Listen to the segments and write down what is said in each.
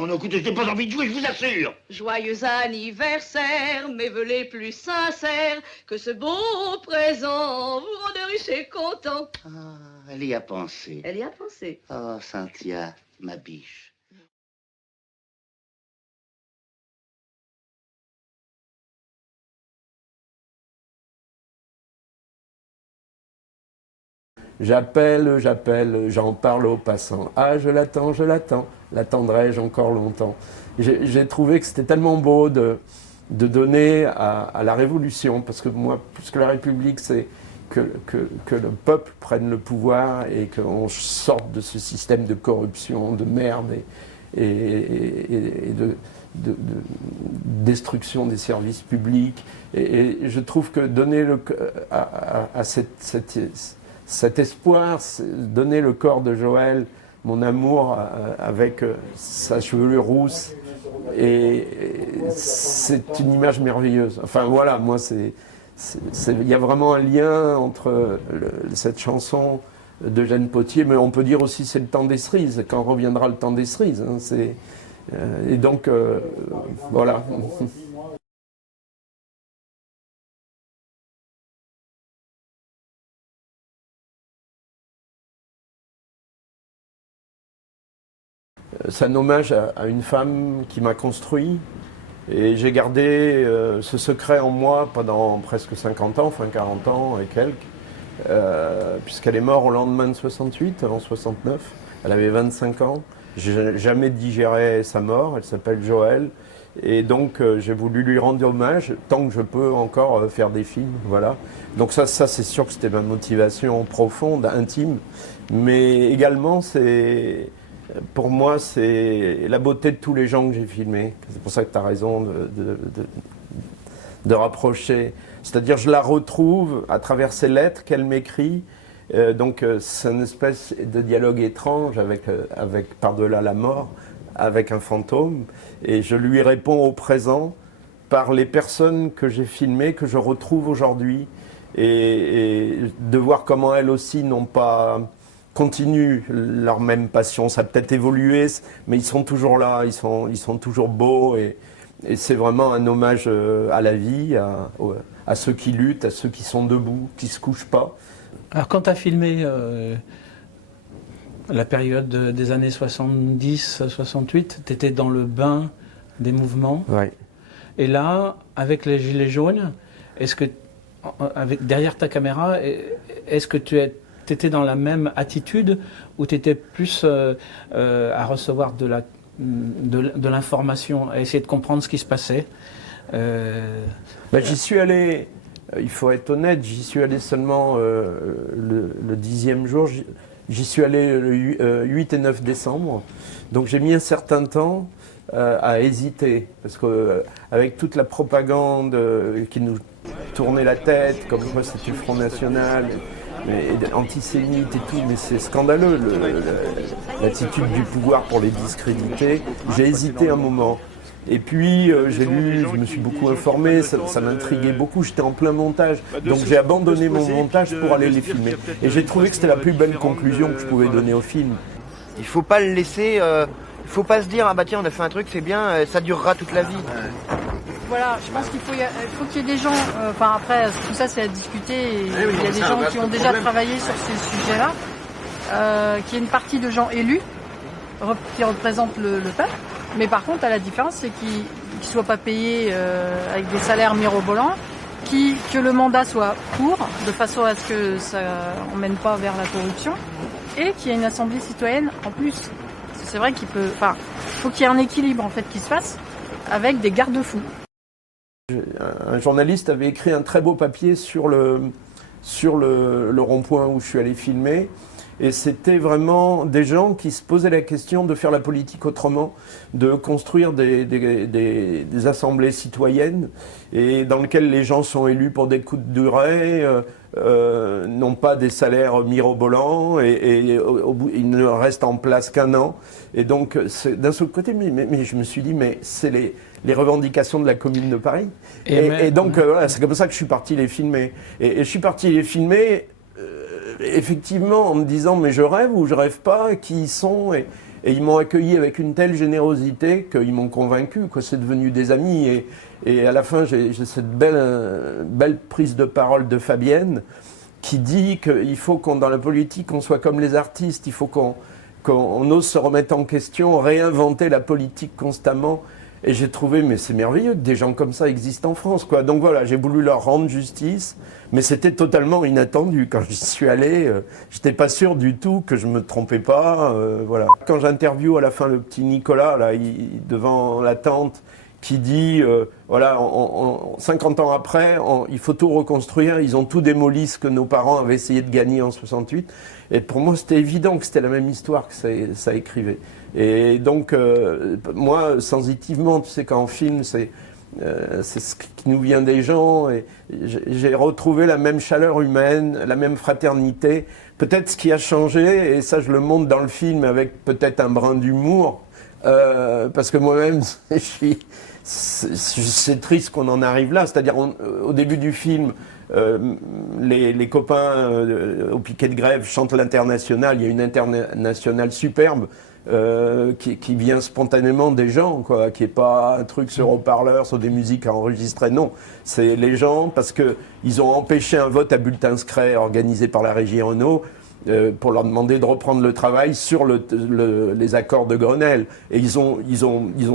Oh non, écoutez, je n'ai pas envie de jouer, je vous assure. Joyeux anniversaire, mes vœux les plus sincères, que ce beau présent vous rende riche et content. Ah, elle y a pensé. Elle y a pensé. Oh, Cynthia, ma biche. J'appelle, j'en parle aux passants. Ah, je l'attends, l'attendrai-je encore longtemps. J'ai trouvé que c'était tellement beau de donner à la Révolution, parce que moi, plus que la République, c'est que le peuple prenne le pouvoir et qu'on sorte de ce système de corruption, de merde et de destruction des services publics. Et je trouve que donner à cet espoir, donner le corps de Joël, mon amour avec sa chevelure rousse, et c'est une image merveilleuse. Enfin voilà, moi il y a vraiment un lien entre cette chanson d'Eugène Pottier, mais on peut dire aussi c'est le temps des cerises, quand reviendra le temps des cerises. Hein, et donc voilà. C'est un hommage à une femme qui m'a construit, et j'ai gardé ce secret en moi pendant presque 50 ans, enfin 40 ans et quelques, puisqu'elle est morte au lendemain de 68, avant 69. Elle avait 25 ans. J'ai jamais digéré sa mort. Elle s'appelle Joël. Et donc j'ai voulu lui rendre hommage tant que je peux encore faire des films. Voilà. Donc ça c'est sûr que c'était ma motivation profonde, intime. Mais également pour moi, c'est la beauté de tous les gens que j'ai filmés. C'est pour ça que tu as raison de rapprocher. C'est-à-dire, je la retrouve à travers ces lettres qu'elle m'écrit. Donc, c'est une espèce de dialogue étrange avec par-delà la mort, avec un fantôme. Et je lui réponds au présent par les personnes que j'ai filmées, que je retrouve aujourd'hui. Et de voir comment elles aussi n'ont pas continuent leur même passion. Ça a peut-être évolué, mais ils sont toujours là, ils sont toujours beaux. Et c'est vraiment un hommage à la vie, à ceux qui luttent, à ceux qui sont debout, qui ne se couchent pas. Alors quand tu as filmé la période des années 70-68, tu étais dans le bain des mouvements. Ouais. Et là, avec les Gilets jaunes, est-ce que, derrière ta caméra, est-ce que tu étais dans la même attitude ou tu étais plus à recevoir de l'information, à essayer de comprendre ce qui se passait J'y suis allé, il faut être honnête, j'y suis allé seulement le 10e jour. J'y suis allé le 8 et 9 décembre. Donc j'ai mis un certain temps à hésiter. Parce qu'avec toute la propagande qui nous tournait la tête, comme quoi c'était le Front National, antisémite et tout, mais c'est scandaleux l'attitude du pouvoir pour les discréditer. J'ai hésité un moment. Et puis j'ai lu, je me suis beaucoup informé, ça m'intriguait beaucoup, j'étais en plein montage. Donc j'ai abandonné mon montage pour aller les filmer. Et j'ai trouvé que c'était la plus belle conclusion que je pouvais donner au film. Il faut pas le laisser, il faut pas se dire, ah bah tiens on a fait un truc, c'est bien, ça durera toute la vie. Voilà, je pense qu'il faut qu'il y ait des gens, enfin après tout ça c'est à discuter, et il y a des gens qui ont déjà travaillé sur ces sujets-là, qu'il y ait une partie de gens élus qui représentent le peuple, mais par contre à la différence c'est qu'ils ne soient pas payés avec des salaires mirobolants, que le mandat soit court, de façon à ce que ça n'emmène pas vers la corruption, et qu'il y ait une assemblée citoyenne en plus. C'est vrai faut qu'il y ait un équilibre en fait qui se fasse avec des garde-fous. Un journaliste avait écrit un très beau papier sur le rond-point où je suis allé filmer. Et c'était vraiment des gens qui se posaient la question de faire la politique autrement, de construire des assemblées citoyennes et dans lesquelles les gens sont élus pour des coups de durée, n'ont pas des salaires mirobolants et au bout, ils ne restent en place qu'un an. Et donc, d'un seul côté, mais je me suis dit, mais c'est les revendications de la Commune de Paris. Et donc, voilà, c'est comme ça que je suis parti les filmer. Et je suis parti les filmer effectivement en me disant, mais je rêve ou je rêve pas, qui ils sont Et ils m'ont accueilli avec une telle générosité qu'ils m'ont convaincu, quoi. C'est devenu des amis. Et à la fin, j'ai cette belle prise de parole de Fabienne qui dit qu'il faut dans la politique, on soit comme les artistes. Il faut qu'on ose se remettre en question, réinventer la politique constamment. Et j'ai trouvé, mais c'est merveilleux que des gens comme ça existent en France, quoi. Donc voilà, j'ai voulu leur rendre justice, mais c'était totalement inattendu. Quand j'y suis allé, j'étais pas sûr du tout que je me trompais pas, voilà. Quand j'interviewe à la fin le petit Nicolas, là, devant la tente, qui dit, voilà, 50 ans après, il faut tout reconstruire, ils ont tout démoli ce que nos parents avaient essayé de gagner en 68. Et pour moi, c'était évident que c'était la même histoire que ça écrivait. Et donc, moi, sensitivement, tu sais, quand on filme, c'est ce qui nous vient des gens. Et j'ai retrouvé la même chaleur humaine, la même fraternité. Peut-être ce qui a changé, et ça je le montre dans le film avec peut-être un brin d'humour, parce que moi-même, c'est triste qu'on en arrive là. C'est-à-dire, au début du film, les copains au piquet de grève chantent l'Internationale. Il y a une Internationale superbe qui vient spontanément des gens, quoi, qui n'est pas un truc sur haut-parleur, sur des musiques à enregistrer. Non, c'est les gens parce qu'ils ont empêché un vote à bulletin secret organisé par la régie Renault pour leur demander de reprendre le travail sur les accords de Grenelle. Et ils ont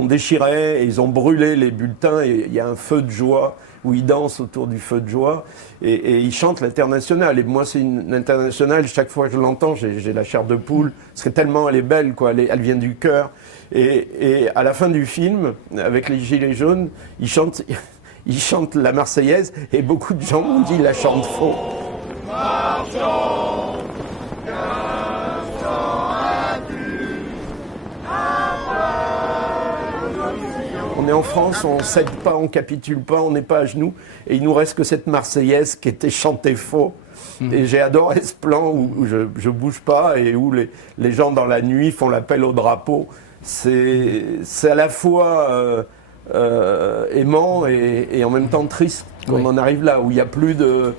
déchiré, et ils ont brûlé les bulletins, et il y a un feu de joie où ils dansent autour du feu de joie, et ils chantent l'Internationale. Et moi, c'est une Internationale, chaque fois que je l'entends, j'ai la chair de poule, parce que tellement elle est belle, quoi, elle vient du cœur. Et à la fin du film, avec les Gilets jaunes, ils chantent la Marseillaise, et beaucoup de gens m'ont dit, ils la chantent faux. On est en France, on ne cède pas, on ne capitule pas, on n'est pas à genoux. Et il nous reste que cette Marseillaise qui était chantée faux. Et j'ai adoré ce plan où je ne bouge pas et où les gens dans la nuit font l'appel au drapeau. C'est à la fois aimant et en même temps triste qu'on en arrive là, où il n'y a plus de...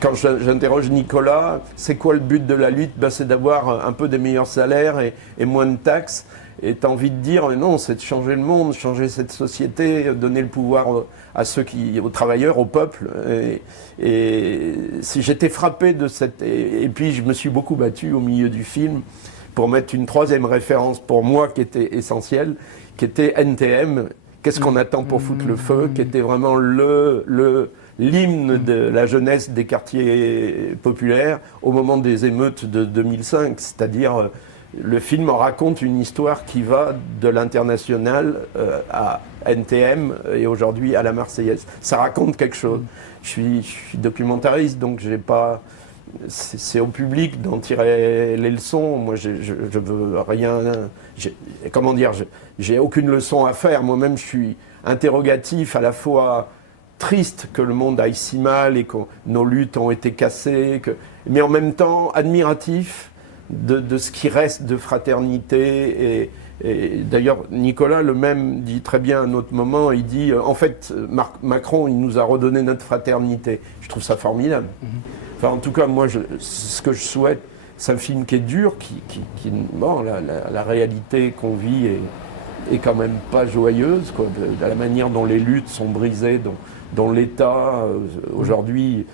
Quand j'interroge Nicolas, c'est quoi le but de la lutte? C'est d'avoir un peu des meilleurs salaires et moins de taxes. Et tu as envie de dire, non, c'est de changer le monde, changer cette société, donner le pouvoir aux travailleurs, au peuple. Et j'étais frappé de cette... Et puis je me suis beaucoup battu au milieu du film pour mettre une troisième référence pour moi qui était essentielle, qui était NTM, Qu'est-ce qu'on attend pour foutre le feu, qui était vraiment l'hymne de la jeunesse des quartiers populaires au moment des émeutes de 2005, c'est-à-dire le film raconte une histoire qui va de l'Internationale à NTM et aujourd'hui à la Marseillaise. Ça raconte quelque chose. Je suis documentariste, donc j'ai pas... C'est au public d'en tirer les leçons. Moi, je veux rien... Comment dire, j'ai aucune leçon à faire. Moi-même, je suis interrogatif, à la fois triste que le monde aille si mal et que nos luttes ont été cassées, mais en même temps admiratif de ce qui reste de fraternité. Et d'ailleurs, Nicolas, le même, dit très bien à un autre moment, il dit, en fait, Macron, il nous a redonné notre fraternité. Je trouve ça formidable. Enfin, en tout cas, moi, ce que je souhaite, c'est un film qui est dur, bon, la réalité qu'on vit est quand même pas joyeuse, quoi, de la manière dont les luttes sont brisées, dont l'État, aujourd'hui,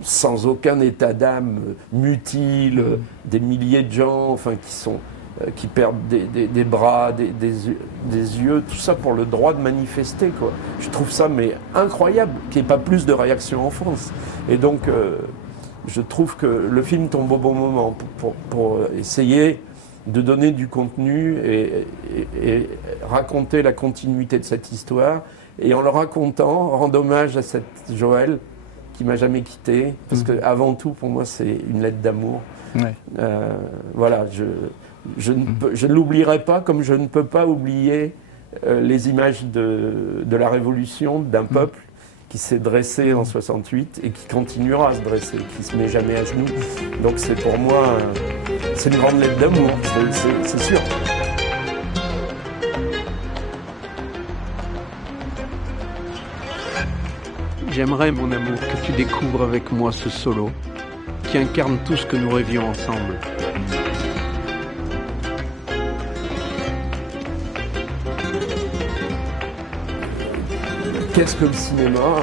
sans aucun état d'âme, mutile des milliers de gens, enfin, qui perdent des bras, des yeux, tout ça pour le droit de manifester, quoi. Je trouve ça mais incroyable qu'il n'y ait pas plus de réactions en France. Et donc, je trouve que le film tombe au bon moment pour essayer de donner du contenu et raconter la continuité de cette histoire. Et en le racontant, rendre hommage à cette Joëlle qui m'a jamais quitté, parce que avant tout, pour moi, c'est une lettre d'amour. Ouais. Voilà, je ne l'oublierai pas, comme je ne peux pas oublier les images de la Révolution, d'un peuple qui s'est dressé en 68 et qui continuera à se dresser, qui ne se met jamais à genoux. Donc c'est pour moi, c'est une grande lettre d'amour, c'est sûr. J'aimerais, mon amour, que tu découvres avec moi ce solo qui incarne tout ce que nous rêvions ensemble. Qu'est-ce que le cinéma?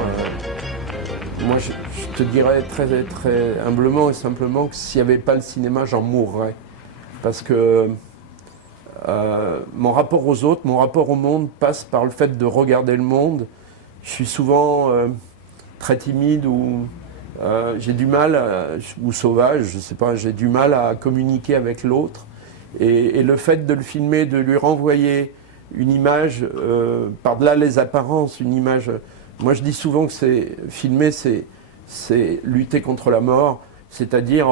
Moi, je te dirais très, très humblement et simplement que s'il n'y avait pas le cinéma, j'en mourrais. Parce que mon rapport aux autres, mon rapport au monde passe par le fait de regarder le monde. Je suis souvent très timide ou j'ai du mal, ou sauvage, je sais pas, j'ai du mal à communiquer avec l'autre. Et le fait de le filmer, de lui renvoyer une image, par-delà les apparences, une image... Moi je dis souvent que filmer, c'est lutter contre la mort, c'est-à-dire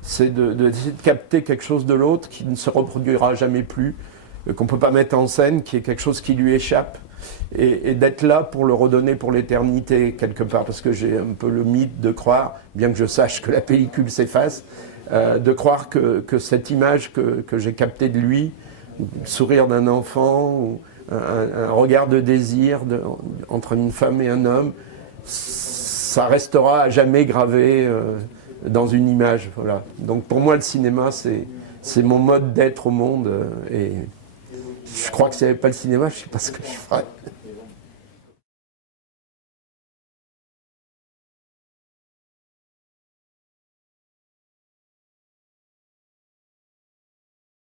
c'est d'essayer de capter quelque chose de l'autre qui ne se reproduira jamais plus, qu'on ne peut pas mettre en scène, qui est quelque chose qui lui échappe, et d'être là pour le redonner pour l'éternité quelque part, parce que j'ai un peu le mythe de croire, bien que je sache que la pellicule s'efface, de croire que cette image que j'ai captée de lui, le sourire d'un enfant, ou un regard de désir entre une femme et un homme, ça restera à jamais gravé dans une image. Voilà. Donc pour moi, le cinéma, c'est mon mode d'être au monde. Et je crois que s'il n'y avait pas le cinéma, je ne sais pas ce que je ferais.